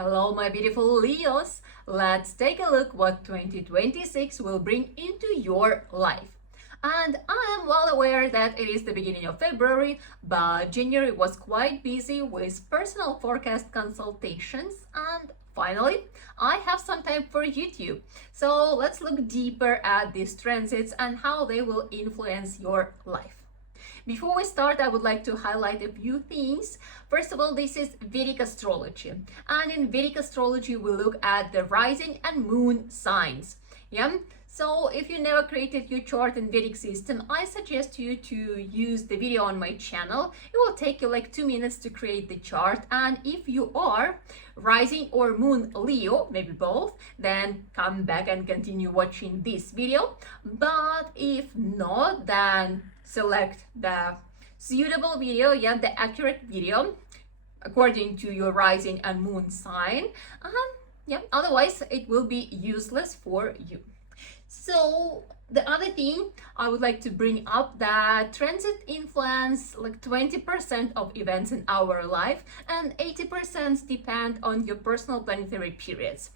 Hello, my beautiful Leos. Let's take a look what 2026 will bring into your life. And I am well aware that it is the beginning of February, but January was quite busy with personal forecast consultations. And finally, I have some time for YouTube. So let's look deeper at these transits and how they will influence your life. Before we start, I would like to highlight a few things. First of all, this is Vedic astrology. And in Vedic astrology, we look at the rising and moon signs. Yeah. So if you never created your chart in Vedic system, I suggest you to use the video on my channel. It will take you like 2 minutes to create the chart. And if you are rising or moon Leo, maybe both, then come back and continue watching this video. But if not, then select the suitable video, the accurate video according to your rising and moon sign. Otherwise it will be useless for you. So the other thing I would like to bring up, that transit influence like 20% of events in our life and 80% depend on your personal planetary periods.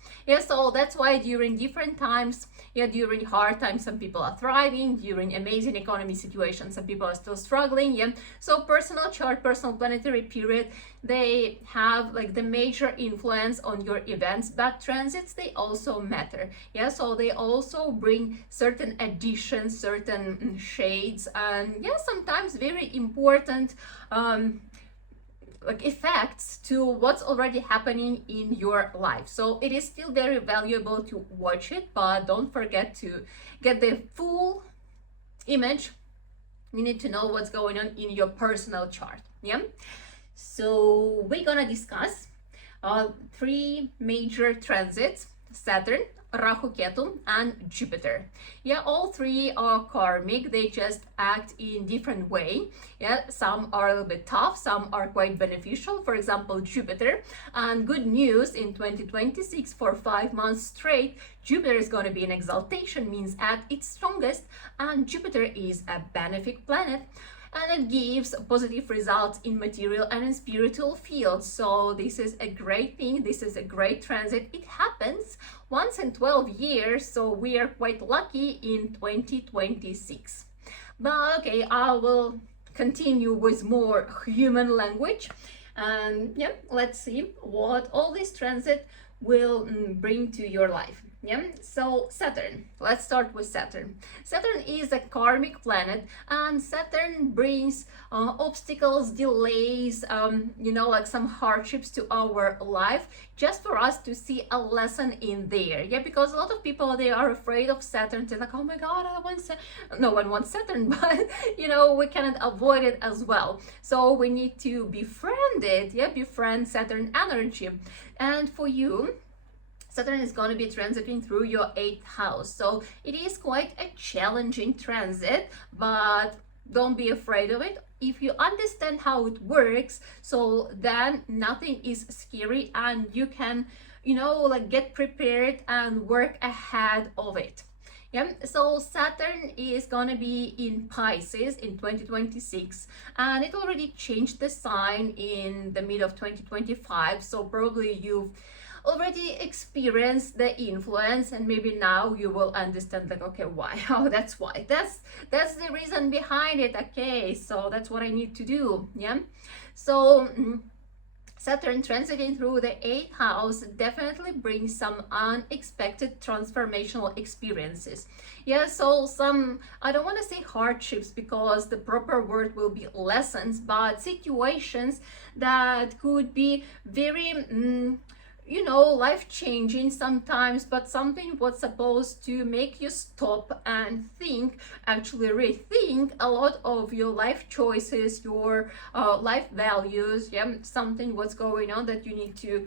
So that's why during different times, during hard times, some people are thriving. During amazing economy situations, some people are still struggling. So personal chart, personal planetary period, they have like the major influence on your events, but transits, they also matter. So they also bring certain additions, certain shades, and sometimes very important like effects to what's already happening in your life. So it is still very valuable to watch it, but don't forget to get the full image. You need to know what's going on in your personal chart. So we're gonna discuss 3 major transits: Saturn, Rahu-Ketu, and Jupiter. All 3 are karmic. They just act in different way. Some are a little bit tough, some are quite beneficial. For example, Jupiter. And good news, in 2026 for 5 months straight, Jupiter is going to be in exaltation, means at its strongest, and Jupiter is a benefic planet. And it gives positive results in material and in spiritual fields. So this is a great thing. This is a great transit. It happens once in 12 years, so we are quite lucky in 2026. But okay, I will continue with more human language. And let's see what all this transit will bring to your life. So Saturn, let's start with Saturn. Saturn is a karmic planet, and Saturn brings obstacles, delays, like some hardships to our life, just for us to see a lesson in there. Because a lot of people, they are afraid of Saturn. They're like, oh my god, I want no one wants Saturn, but we cannot avoid it as well. So we need to befriend it, befriend Saturn energy. And for you, Saturn is going to be transiting through your 8th house. So it is quite a challenging transit, but don't be afraid of it. If you understand how it works, so then nothing is scary, and you can, like get prepared and work ahead of it. So Saturn is going to be in Pisces in 2026, and it already changed the sign in the mid of 2025. So probably you've already experienced the influence, and maybe now you will understand, like, okay, why? Oh, that's why. That's the reason behind it. Okay, so that's what I need to do. So Saturn transiting through the 8th house definitely brings some unexpected transformational experiences. So some, I don't want to say hardships, because the proper word will be lessons, but situations that could be very life-changing sometimes, but something what's supposed to make you stop and think, actually rethink a lot of your life choices, your life values. Something what's going on that you need to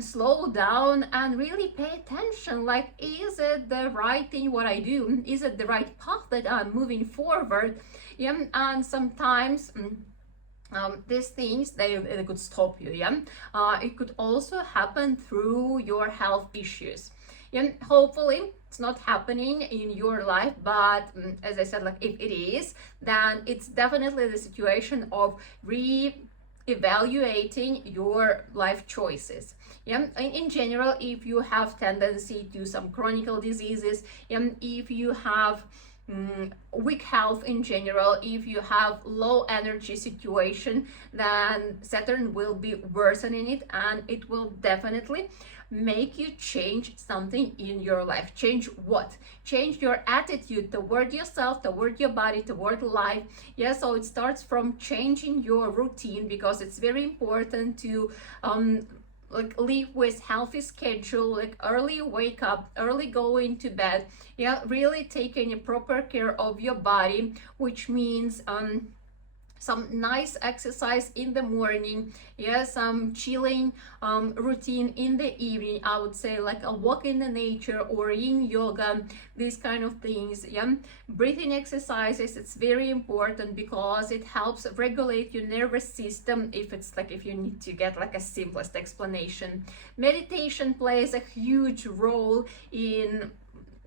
slow down and really pay attention. Like, is it the right thing what I do? Is it the right path that I'm moving forward? And sometimes these things, they could stop you. It could also happen through your health issues. Hopefully it's not happening in your life, but as I said, like, if it is, then it's definitely the situation of evaluating your life choices. Yeah, in general, if you have tendency to some chronic diseases, if you have weak health in general, if you have low energy situation, then Saturn will be worsening it, and it will definitely make you change something in your life. Change what? Change your attitude toward yourself, toward your body, toward life. Yeah, so it starts from changing your routine, because it's very important to like live with healthy schedule, like early wake up, early going to bed. Yeah, really taking a proper care of your body, which means some nice exercise in the morning, yeah, some chilling routine in the evening. I would say like a walk in the nature or yin yoga, these kind of things. Yeah, breathing exercises, it's very important because it helps regulate your nervous system. If you need to get like a simplest explanation, meditation plays a huge role in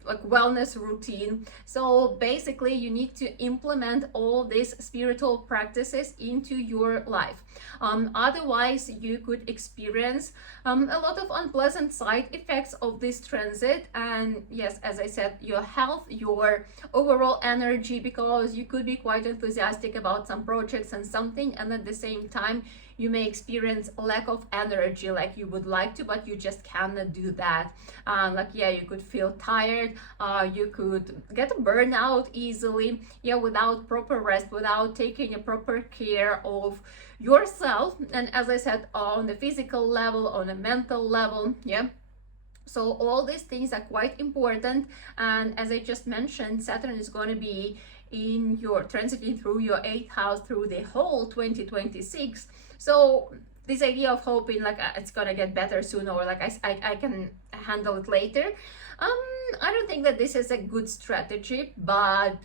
like wellness routine. So basically you need to implement all these spiritual practices into your life. Otherwise you could experience a lot of unpleasant side effects of this transit, and yes, as I said, your health, your overall energy, because you could be quite enthusiastic about some projects and something, and at the same time you may experience lack of energy, like you would like to, but you just cannot do that. Like, yeah, you could feel tired, you could get burned out easily, yeah, without proper rest, without taking a proper care of yourself. And as I said, on the physical level, on a mental level, yeah. So all these things are quite important. And as I just mentioned, Saturn is going to be in your transiting through your 8th house through the whole 2026. So this idea of hoping like it's gonna get better soon, or like I can handle it later, I don't think that this is a good strategy. But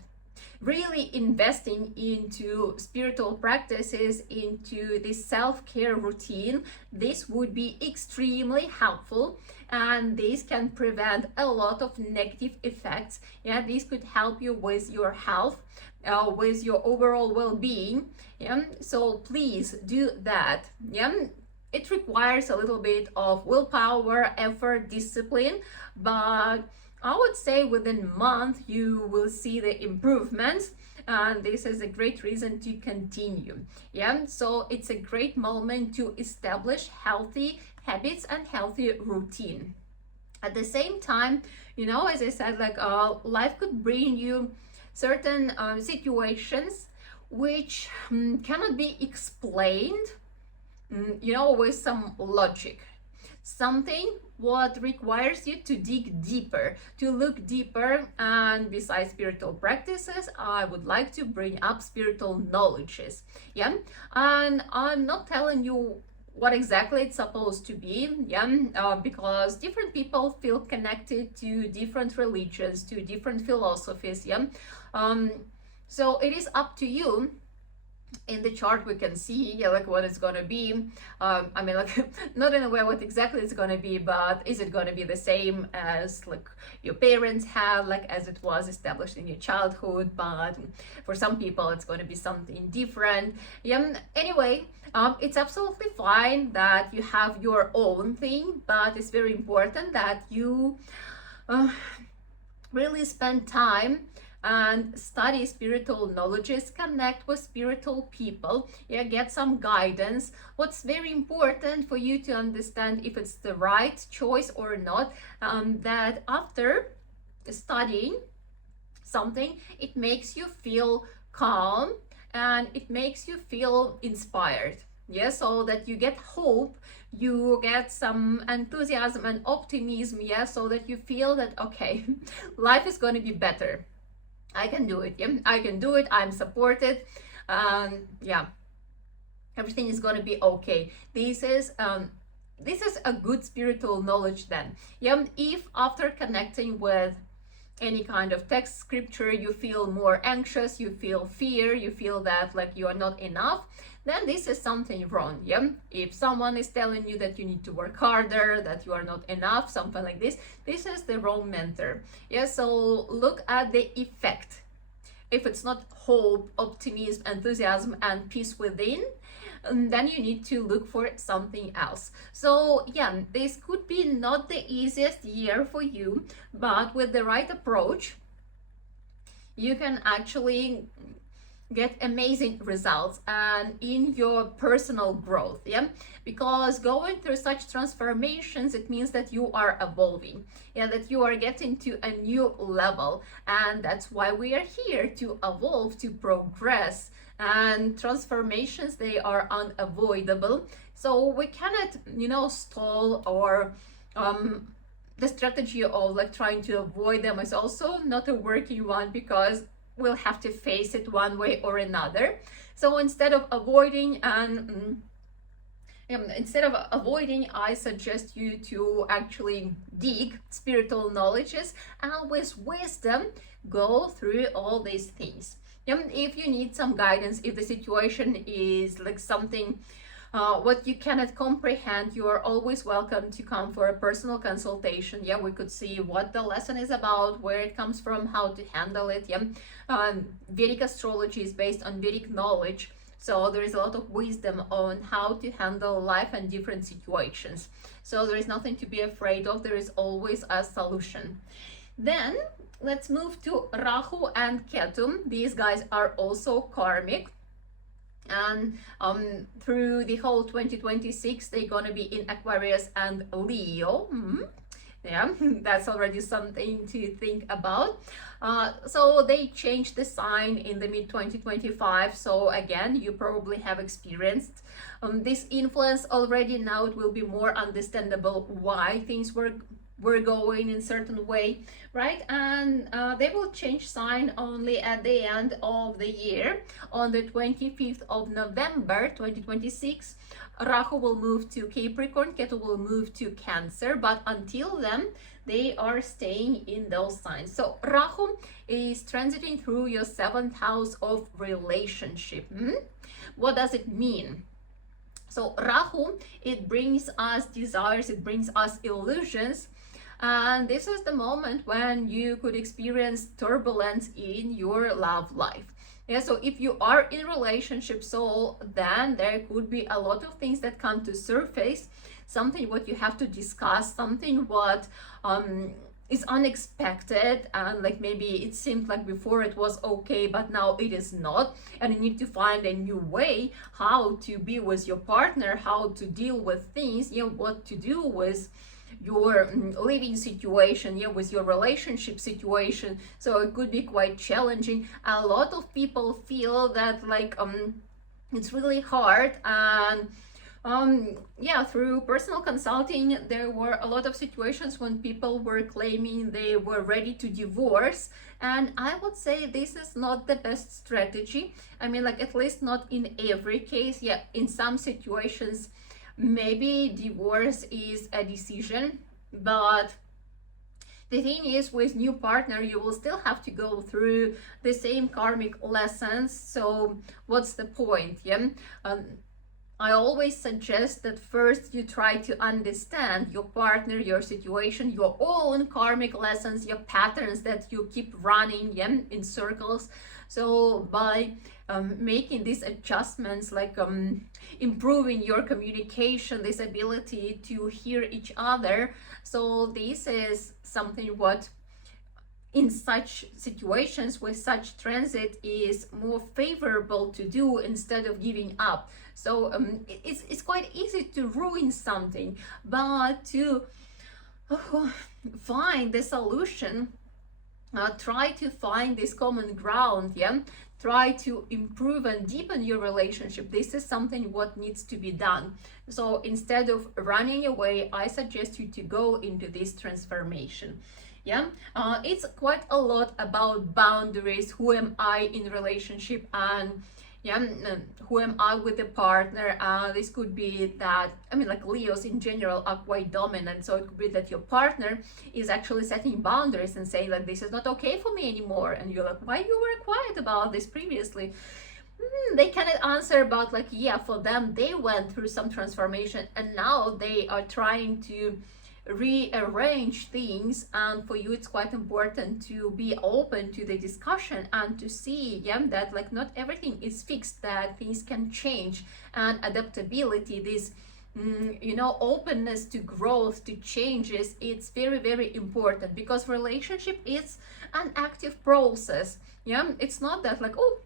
really investing into spiritual practices, into this self-care routine, this would be extremely helpful, and this can prevent a lot of negative effects. Yeah, this could help you with your health, with your overall well-being. Yeah, so please do that. Yeah, it requires a little bit of willpower, effort, discipline, but I would say within a month you will see the improvements, and this is a great reason to continue. Yeah, so it's a great moment to establish healthy habits and healthy routine. At the same time, you know, as I said, like life could bring you certain situations which cannot be explained, you know, with some logic. Something what requires you to dig deeper, to look deeper. And besides spiritual practices, I would like to bring up spiritual knowledges. Yeah, and I'm not telling you what exactly it's supposed to be, yeah, because different people feel connected to different religions, to different philosophies, yeah. So it is up to you. In the chart we can see, yeah, like what it's gonna be. I mean, like not in a way what exactly it's gonna be, but is it gonna be the same as like your parents had, like as it was established in your childhood? But for some people it's going to be something different. Yeah, anyway, it's absolutely fine that you have your own thing, but it's very important that you really spend time and study spiritual knowledges, connect with spiritual people, yeah, get some guidance. What's very important for you to understand if it's the right choice or not, that after studying something, it makes you feel calm and it makes you feel inspired. Yeah, so that you get hope, you get some enthusiasm and optimism, yeah, so that you feel that, okay, life is going to be better. I can do it. Yeah, I can do it. I'm supported. Yeah, everything is going to be okay. This is a good spiritual knowledge then. Yeah, if after connecting with any kind of text scripture you feel more anxious, you feel fear, you feel that like you are not enough, then this is something wrong. Yeah, if someone is telling you that you need to work harder, that you are not enough, something like this is the wrong mentor. Yeah, so look at the effect. If it's not hope, optimism, enthusiasm and peace within, then you need to look for something else. So yeah, this could be not the easiest year for you, but with the right approach, you can actually get amazing results and in your personal growth. Yeah, because going through such transformations, it means that you are evolving, yeah, that you are getting to a new level, and that's why we are here, to evolve, to progress. And transformations, they are unavoidable, so we cannot, stall, or the strategy of like trying to avoid them is also not a working one, because we'll have to face it one way or another. So instead of avoiding, I suggest you to actually dig spiritual knowledges, and with wisdom go through all these things. If you need some guidance, if the situation is like something what you cannot comprehend, you are always welcome to come for a personal consultation. Yeah, we could see what the lesson is about, where it comes from, how to handle it. Yeah, Vedic astrology is based on Vedic knowledge, so there is a lot of wisdom on how to handle life and different situations. So there is nothing to be afraid of. There is always a solution. Then let's move to Rahu and Ketu. These guys are also karmic. And through the whole 2026, they're gonna be in Aquarius and Leo. Yeah, that's already something to think about. So they changed the sign in the mid 2025. So again, you probably have experienced this influence already. Now it will be more understandable why things were going in certain way, right? And they will change sign only at the end of the year. On the 25th of November 2026, Rahu will move to Capricorn, Ketu will move to Cancer, but until then they are staying in those signs. So Rahu is transiting through your 7th house of relationship. What does it mean? So Rahu, it brings us desires, it brings us illusions. And this is the moment when you could experience turbulence in your love life. Yeah, so if you are in relationship, so then there could be a lot of things that come to surface, something what you have to discuss, something what is unexpected, and like maybe it seemed like before it was okay, but now it is not, and you need to find a new way how to be with your partner, how to deal with things, what to do with your living situation, with your relationship situation. So it could be quite challenging. A lot of people feel that like it's really hard, and through personal consulting, there were a lot of situations when people were claiming they were ready to divorce, and I would say this is not the best strategy. I mean, like, at least not in every case. Yeah, in some situations maybe divorce is a decision, but the thing is, with new partner, you will still have to go through the same karmic lessons. So what's the point? I always suggest that first you try to understand your partner, your situation, your own karmic lessons, your patterns that you keep running in circles. So by making these adjustments, like improving your communication, this ability to hear each other, so this is something what in such situations with such transit is more favorable to do instead of giving up. So it's quite easy to ruin something, but to find the solution, try to find this common ground, try to improve and deepen your relationship. This is something what needs to be done. So instead of running away, I suggest you to go into this transformation. It's quite a lot about boundaries. Who am I in relationship, and who am I with the partner? This could be that, I mean, like, Leos in general are quite dominant, so it could be that your partner is actually setting boundaries and saying, like, this is not okay for me anymore, and you're like, why you were quiet about this previously? They cannot answer about, like, for them, they went through some transformation, and now they are trying to rearrange things, and for you it's quite important to be open to the discussion and to see, yeah, that like not everything is fixed, that things can change, and adaptability, this you know, openness to growth, to changes, it's very, very important, because relationship is an active process. Yeah, it's not that like, oh,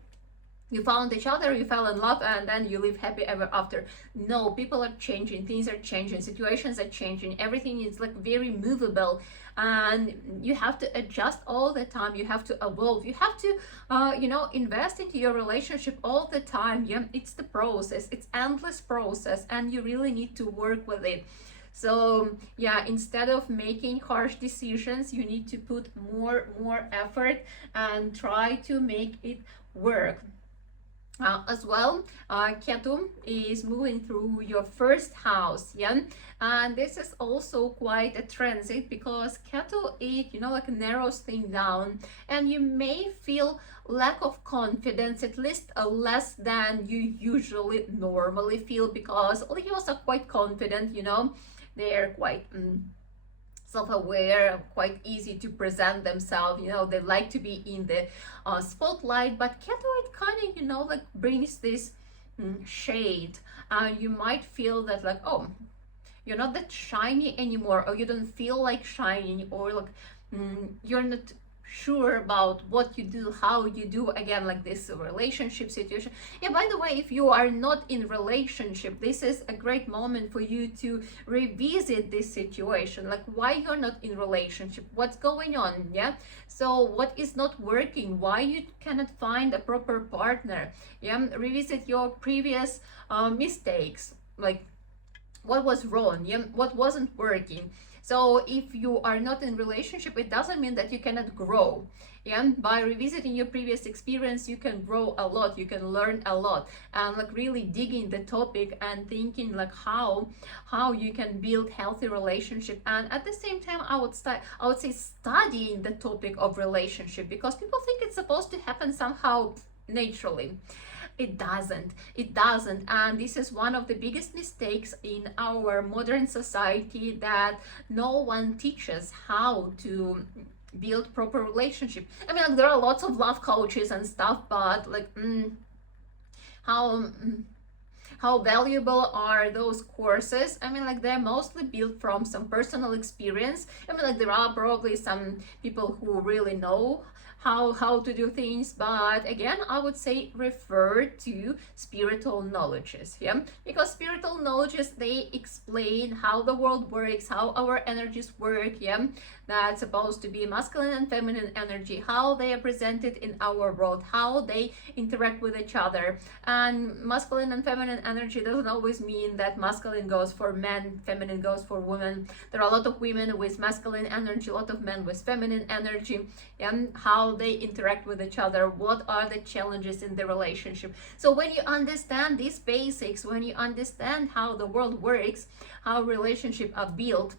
you found each other, you fell in love, and then you live happy ever after. No, people are changing, things are changing, situations are changing, everything is like very movable, and you have to adjust all the time, you have to evolve, you have to you know, invest into your relationship all the time. Yeah, it's the process, it's endless process, and you really need to work with it. So yeah, instead of making harsh decisions, you need to put more effort and try to make it work. As well, Ketu is moving through your first house, yeah, and this is also quite a transit, because Ketu, it, you know, like narrows things down, and you may feel lack of confidence, at least less than you usually normally feel, because Leos are quite confident, you know, they're quite self-aware, quite easy to present themselves, you know, they like to be in the spotlight. But Ketu, it kind of, you know, like brings this shade, and you might feel that like, oh, you're not that shiny anymore, or you don't feel like shining, or like you're not sure about what you do, how you do, again, like this relationship situation. Yeah, by the way, if you are not in relationship, this is a great moment for you to revisit this situation, like why you're not in relationship, what's going on. Yeah, so what is not working, why you cannot find a proper partner. Yeah, revisit your previous mistakes, like what was wrong, yeah, what wasn't working. So if you are not in relationship, it doesn't mean that you cannot grow. Yeah, by revisiting your previous experience, you can grow a lot, you can learn a lot, and like really digging the topic and thinking like how you can build healthy relationship. And at the same time, I would say studying the topic of relationship, because people think it's supposed to happen somehow naturally. It doesn't, and this is one of the biggest mistakes in our modern society, that no one teaches how to build proper relationship. I mean, like, there are lots of love coaches and stuff, but like how valuable are those courses? I mean, like, they're mostly built from some personal experience. I mean, like, there are probably some people who really know how to do things, but again, I would say refer to spiritual knowledges. Yeah, because spiritual knowledges, they explain how the world works, how our energies work. Yeah, that's supposed to be masculine and feminine energy, how they are presented in our world, how they interact with each other. And masculine and feminine energy doesn't always mean that masculine goes for men, feminine goes for women. There are a lot of women with masculine energy, a lot of men with feminine energy, and how they interact with each other, what are the challenges in the relationship. So when you understand these basics, when you understand how the world works, how relationships are built,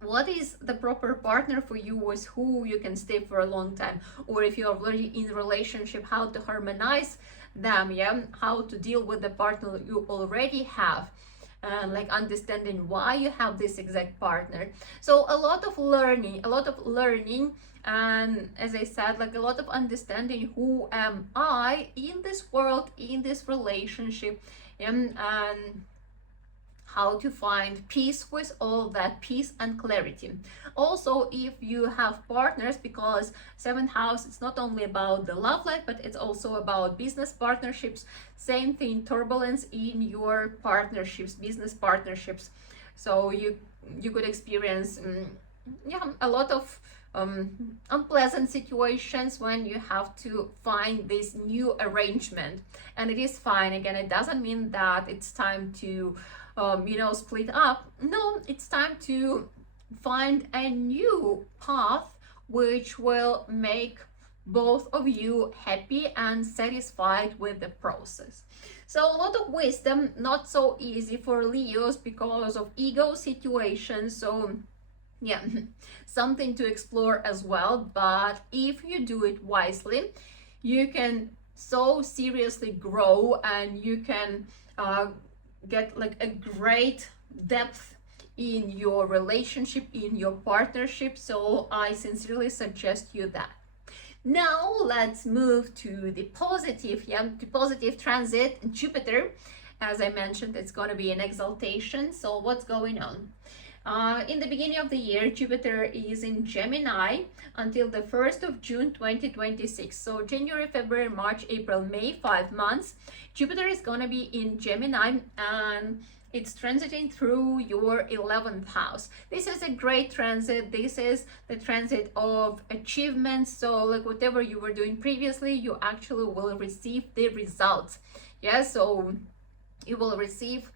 what is the proper partner for you, with who you can stay for a long time, or if you're already in a relationship, how to harmonize them, yeah, how to deal with the partner you already have, like understanding why you have this exact partner. So a lot of learning, and as I said, like a lot of understanding, who am I in this world, in this relationship, and how to find peace with all that, peace and clarity. Also, if you have partners, because seventh house, it's not only about the love life, but it's also about business partnerships. Same thing, turbulence in your partnerships, business partnerships. So you could experience a lot of unpleasant situations when you have to find this new arrangement. And it is fine. Again, it doesn't mean that it's time to split up. No, it's time to find a new path which will make both of you happy and satisfied with the process. So a lot of wisdom, not so easy for Leos because of ego situations. So yeah, something to explore as well. But if you do it wisely, you can so seriously grow, and you can get like a great depth in your relationship, in your partnership. So I sincerely suggest you that. Now let's move to the positive, the positive transit. Jupiter, as I mentioned, it's going to be an exaltation. So what's going on? In the beginning of the year, Jupiter is in Gemini until the 1st of June 2026. So January, February, March, April, May, 5 months. Jupiter is going to be in Gemini, and it's transiting through your 11th house. This is a great transit. This is the transit of achievements. So like whatever you were doing previously, you actually will receive the results. Yeah, so you will receive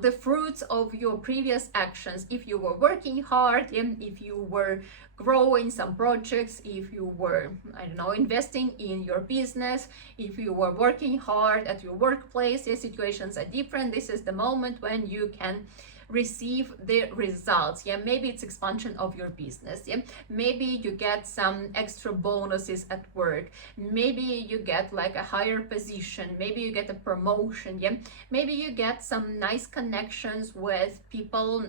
the fruits of your previous actions. If you were working hard, and if you were growing some projects, if you were, I don't know, investing in your business, if you were working hard at your workplace, your situations are different. This is the moment when you can receive the results. Yeah, maybe it's expansion of your business. Yeah, maybe you get some extra bonuses at work. Maybe you get like a higher position. Maybe you get a promotion. Yeah, maybe you get some nice connections with people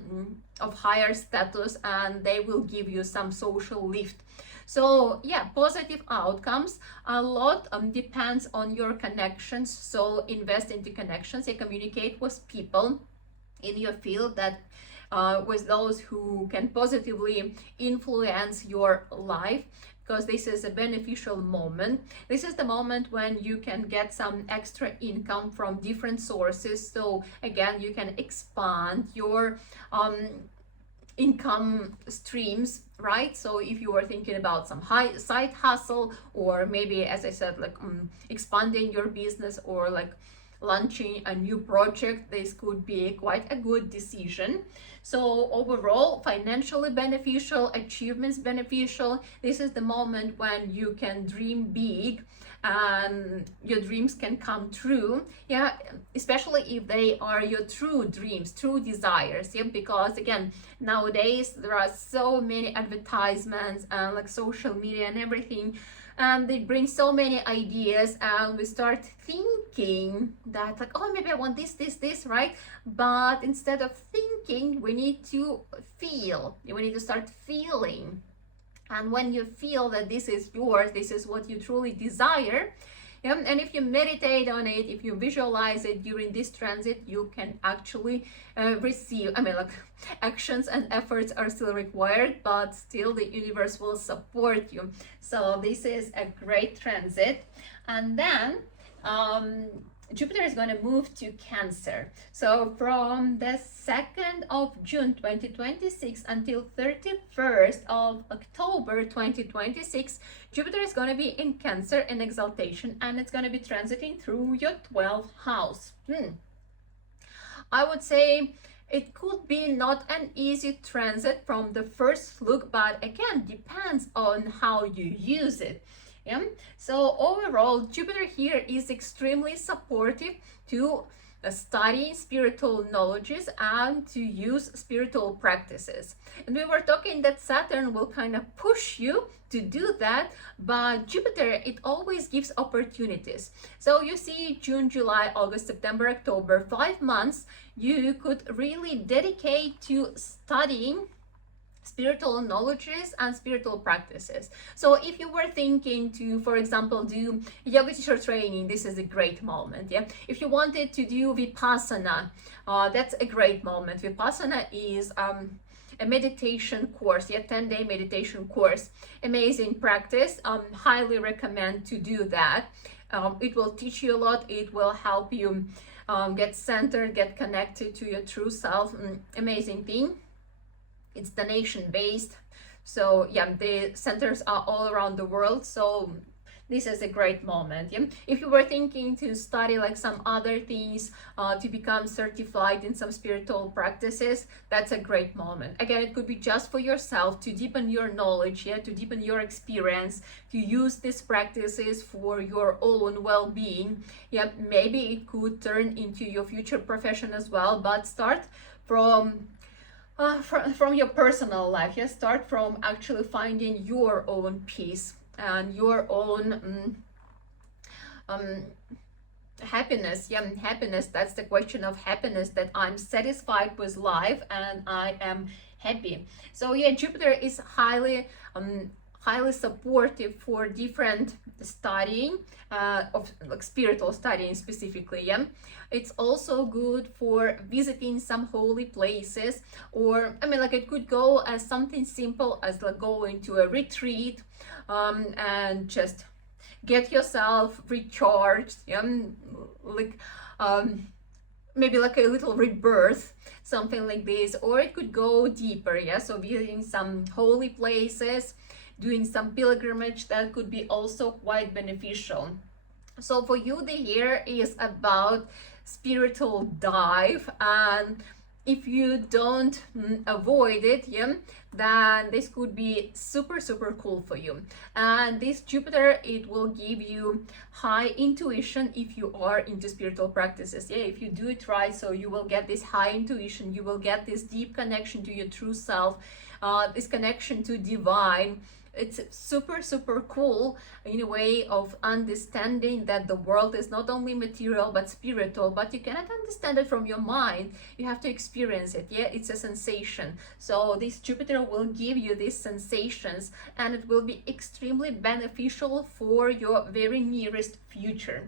of higher status, and they will give you some social lift. So yeah, positive outcomes. A lot depends on your connections. So invest into connections. You communicate with people in your field, that with those who can positively influence your life, because this is a beneficial moment. This is the moment when you can get some extra income from different sources. So again, you can expand your income streams, right? So if you were thinking about some high side hustle, or maybe, as I said, like expanding your business, or like launching a new project, this could be quite a good decision. So overall, financially beneficial, achievements beneficial. This is the moment when you can dream big and your dreams can come true. Yeah, especially if they are your true dreams, true desires. Yeah, because again, nowadays there are so many advertisements and like social media and everything, and they bring so many ideas, and we start thinking that like, oh, maybe I want this, right? But instead of thinking, we need to feel. We need to start feeling. And when you feel that this is yours, this is what you truly desire, yeah, and if you meditate on it, if you visualize it during this transit, you can actually receive, I mean, like, actions and efforts are still required, but still the universe will support you. So this is a great transit. And then Jupiter is going to move to Cancer. So from the 2nd of June 2026 until 31st of October 2026, Jupiter is going to be in Cancer in exaltation, and it's going to be transiting through your 12th house. I would say it could be not an easy transit from the first look, but again, depends on how you use it. Yeah, so overall, Jupiter here is extremely supportive to studying spiritual knowledges and to use spiritual practices. And we were talking that Saturn will kind of push you to do that, but Jupiter, it always gives opportunities. So you see, June, July, August, September, October, 5 months, you could really dedicate to studying spiritual knowledges and spiritual practices. So if you were thinking to, for example, do yoga teacher training, this is a great moment. Yeah, if you wanted to do vipassana, that's a great moment. Vipassana is a meditation course, 10-day meditation course. Amazing practice. Highly recommend to do that. It will teach you a lot. It will help you get centered, get connected to your true self. Amazing thing. It's donation-based, so yeah, the centers are all around the world, so this is a great moment. Yeah? If you were thinking to study like some other things, to become certified in some spiritual practices, that's a great moment. Again, it could be just for yourself, to deepen your knowledge, yeah, to deepen your experience, to use these practices for your own well-being. Yeah, maybe it could turn into your future profession as well, but start from your personal life. Yeah, start from actually finding your own peace and your own Happiness, yeah, happiness. That's the question of happiness, that I'm satisfied with life and I am happy. So yeah, Jupiter is highly supportive for different studying, of like spiritual studying specifically. Yeah, it's also good for visiting some holy places, or I mean, like it could go as something simple as like going to a retreat, and just get yourself recharged. Yeah, like maybe like a little rebirth, something like this. Or it could go deeper, yeah, so visiting some holy places, doing some pilgrimage, that could be also quite beneficial. So for you, the year is about spiritual dive, and if you don't avoid it, yeah, then this could be super cool for you. And this Jupiter, it will give you high intuition if you are into spiritual practices. Yeah, if you do it right, so you will get this high intuition, you will get this deep connection to your true self, this connection to divine. It's super cool in a way of understanding that the world is not only material but spiritual, but you cannot understand it from your mind, you have to experience it. Yeah, it's a sensation. So this Jupiter will give you these sensations, and it will be extremely beneficial for your very nearest future.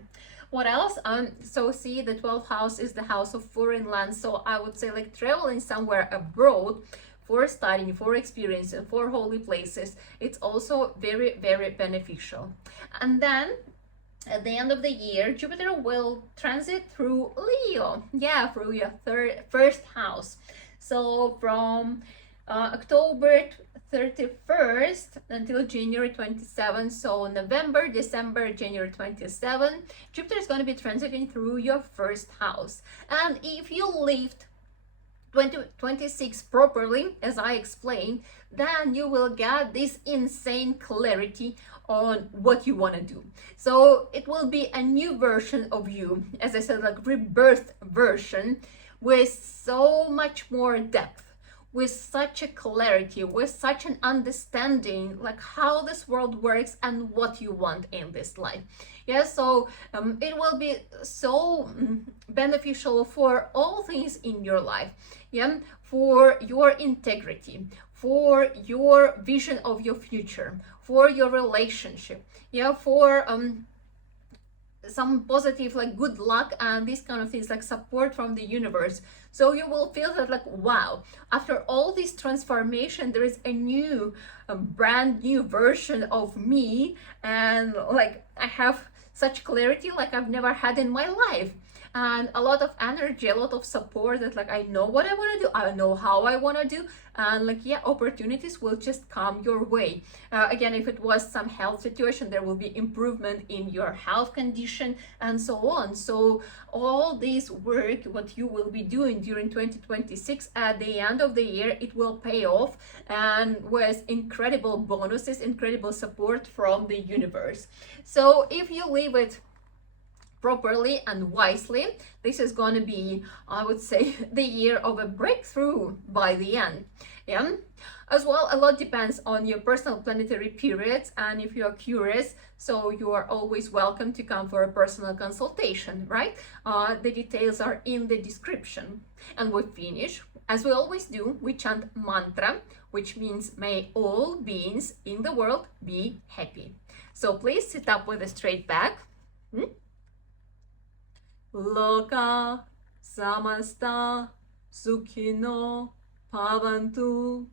What else? So see, the 12th house is the house of foreign lands, so I would say like traveling somewhere abroad for studying, for experience, and for holy places. It's also very beneficial. And then at the end of the year, Jupiter will transit through Leo, yeah, through your first house. So from October 31st until January 27th, so November, December, January 27th, Jupiter is going to be transiting through your first house. And if you lived 2026 properly, as I explained, then you will get this insane clarity on what you want to do. So it will be a new version of you, as I said, like rebirth version, with so much more depth, with such a clarity, with such an understanding, like how this world works and what you want in this life. Yeah, so it will be so beneficial for all things in your life. Yeah, for your integrity, for your vision of your future, for your relationship. Yeah, for some positive like good luck and these kind of things, like support from the universe. So you will feel that like, wow, after all this transformation, there is a new brand new version of me, and like I have such clarity like I've never had in my life, and a lot of energy, a lot of support, that like I know what I want to do, I know how I want to do, and like yeah, opportunities will just come your way. Again, if it was some health situation, there will be improvement in your health condition and so on. So all this work, what you will be doing during 2026, at the end of the year, it will pay off, and with incredible bonuses, incredible support from the universe. So if you leave it properly and wisely, this is going to be, I would say, the year of a breakthrough by the end. Yeah, as well, a lot depends on your personal planetary periods, and if you are curious, so you are always welcome to come for a personal consultation, right? The details are in the description. And we finish, as we always do, we chant mantra, which means may all beings in the world be happy. So please sit up with a straight back. Loka samasta sukhino bhavantu.